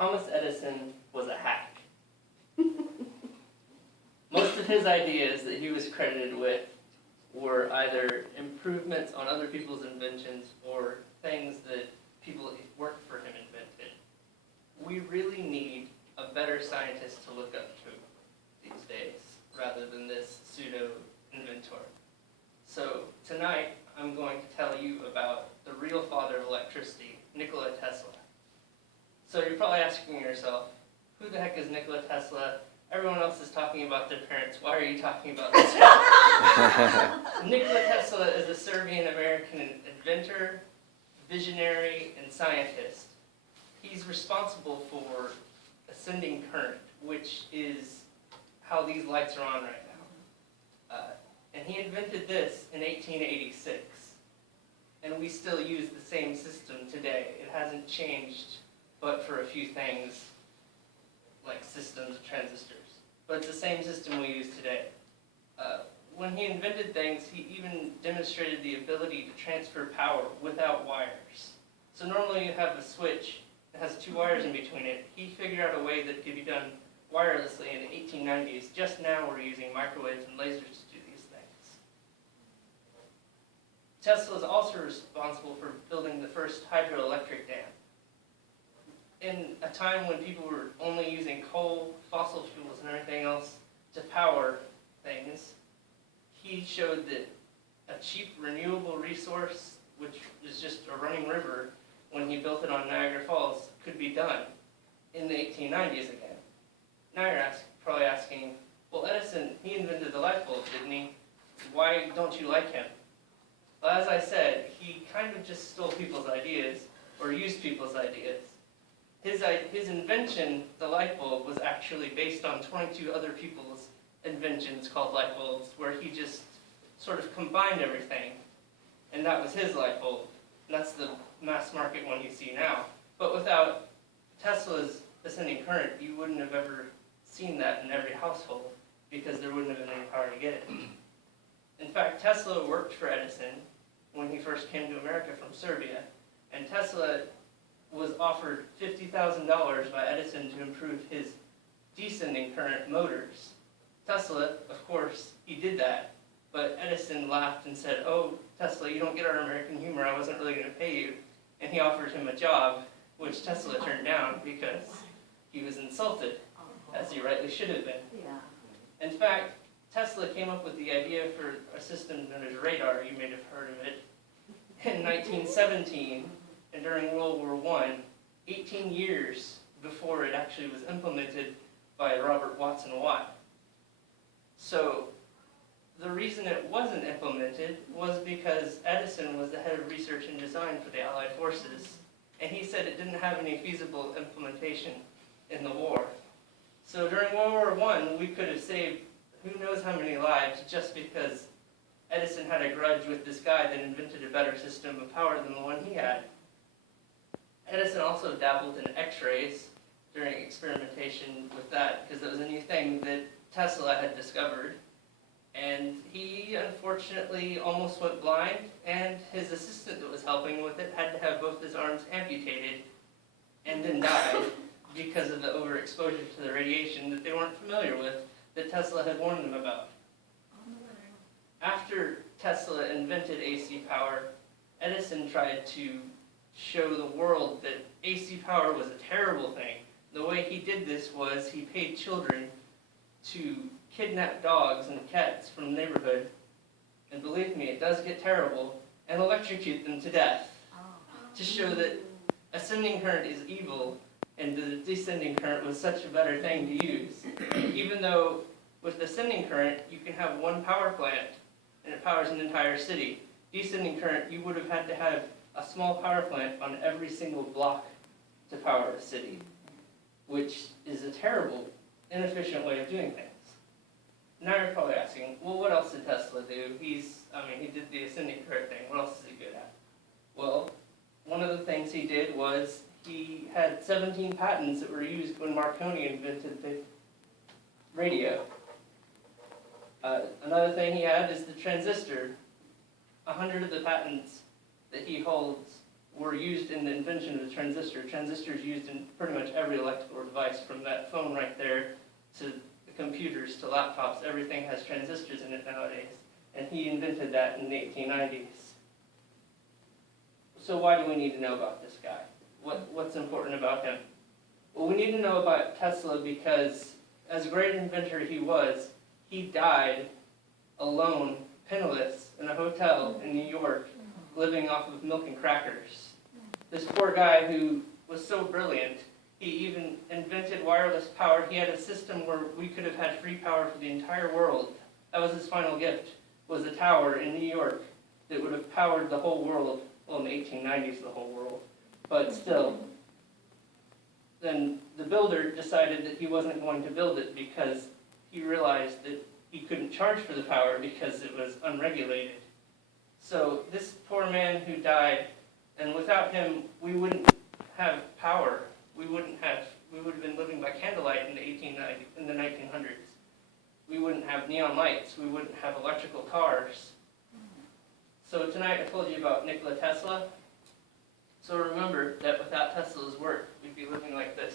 Thomas Edison was a hack. Most of his ideas that he was credited with were either improvements on other people's inventions or things that people who worked for him invented. We really need a better scientist to look up to these days, rather than this pseudo-inventor. So tonight, I'm going to tell you about the real father of electricity, Nikola Tesla. So you're probably asking yourself, who the heck is Nikola Tesla? Everyone else is talking about their parents. Why are you talking about this guy? Nikola Tesla is a Serbian-American inventor, visionary, and scientist. He's responsible for ascending current, which is how these lights are on right now. And he invented this in 1886. And we still use the same system today. It hasn't changed, but for a few things, like systems of transistors. But it's the same system we use today. When he invented things, he even demonstrated the ability to transfer power without wires. So normally you have a switch that has two wires in between it. He figured out a way that could be done wirelessly in the 1890s. Just now we're using microwaves and lasers to do these things. Tesla is also responsible for building the first hydroelectric dam. In a time when people were only using coal, fossil fuels, and everything else to power things, he showed that a cheap, renewable resource, which is just a running river, when he built it on Niagara Falls, could be done in the 1890s again. Now you're probably asking, well, Edison, he invented the light bulb, didn't he? Why don't you like him? Well, as I said, he kind of just stole people's ideas, or used people's ideas. His invention, the light bulb, was actually based on 22 other people's inventions called light bulbs, where he just sort of combined everything, and that was his light bulb. And that's the mass market one you see now. But without Tesla's ascending current, you wouldn't have ever seen that in every household, because there wouldn't have been any power to get it. In fact, Tesla worked for Edison when he first came to America from Serbia, and Tesla was offered $50,000 by Edison to improve his descending current motors. Tesla, of course, he did that, but Edison laughed and said, "Oh, Tesla, you don't get our American humor, I wasn't really going to pay you." And he offered him a job, which Tesla turned down because he was insulted, as he rightly should have been. Yeah. In fact, Tesla came up with the idea for a system known as radar, you may have heard of it, in 1917, and during World War I, 18 years before it actually was implemented by Robert Watson Watt. So the reason it wasn't implemented was because Edison was the head of research and design for the Allied forces, and he said it didn't have any feasible implementation in the war. So during World War I, we could have saved who knows how many lives just because Edison had a grudge with this guy that invented a better system of power than the one he had. Edison also dabbled in X-rays during experimentation with that because it was a new thing that Tesla had discovered. And he unfortunately almost went blind, and his assistant that was helping with it had to have both his arms amputated and then died because of the overexposure to the radiation that they weren't familiar with, that Tesla had warned them about. After Tesla invented AC power, Edison tried to show the world that AC power was a terrible thing. The way he did this was he paid children to kidnap dogs and cats from the neighborhood, and believe me, it does get terrible, and electrocute them to death to show that ascending current is evil and the descending current was such a better thing to use. Even though with ascending current, you can have one power plant and it powers an entire city. Descending current, you would have had to have a small power plant on every single block to power a city, which is a terrible, inefficient way of doing things. Now you're probably asking, well, what else did Tesla do? He did the ascending current thing. What else is he good at? Well, one of the things he did was he had 17 patents that were used when Marconi invented the radio. Another thing he had is the transistor. 100 of the patents that he holds were used in the invention of the transistor. Transistors used in pretty much every electrical device, from that phone right there to the computers to laptops. Everything has transistors in it nowadays. And he invented that in the 1890s. So why do we need to know about this guy? What's important about him? Well, we need to know about Tesla because, as a great inventor he died alone, penniless, in a hotel in New York, living off of milk and crackers. This poor guy who was so brilliant, he even invented wireless power. He had a system where we could have had free power for the entire world. That was his final gift, was a tower in New York that would have powered the whole world. Well, in the 1890s, the whole world. But still, then the builder decided that he wasn't going to build it because he realized that he couldn't charge for the power because it was unregulated. So this poor man who died, and without him, we wouldn't have power. We would have been living by candlelight in the 1900s. We wouldn't have neon lights. We wouldn't have electrical cars. So tonight I told you about Nikola Tesla. So remember that without Tesla's work, we'd be living like this.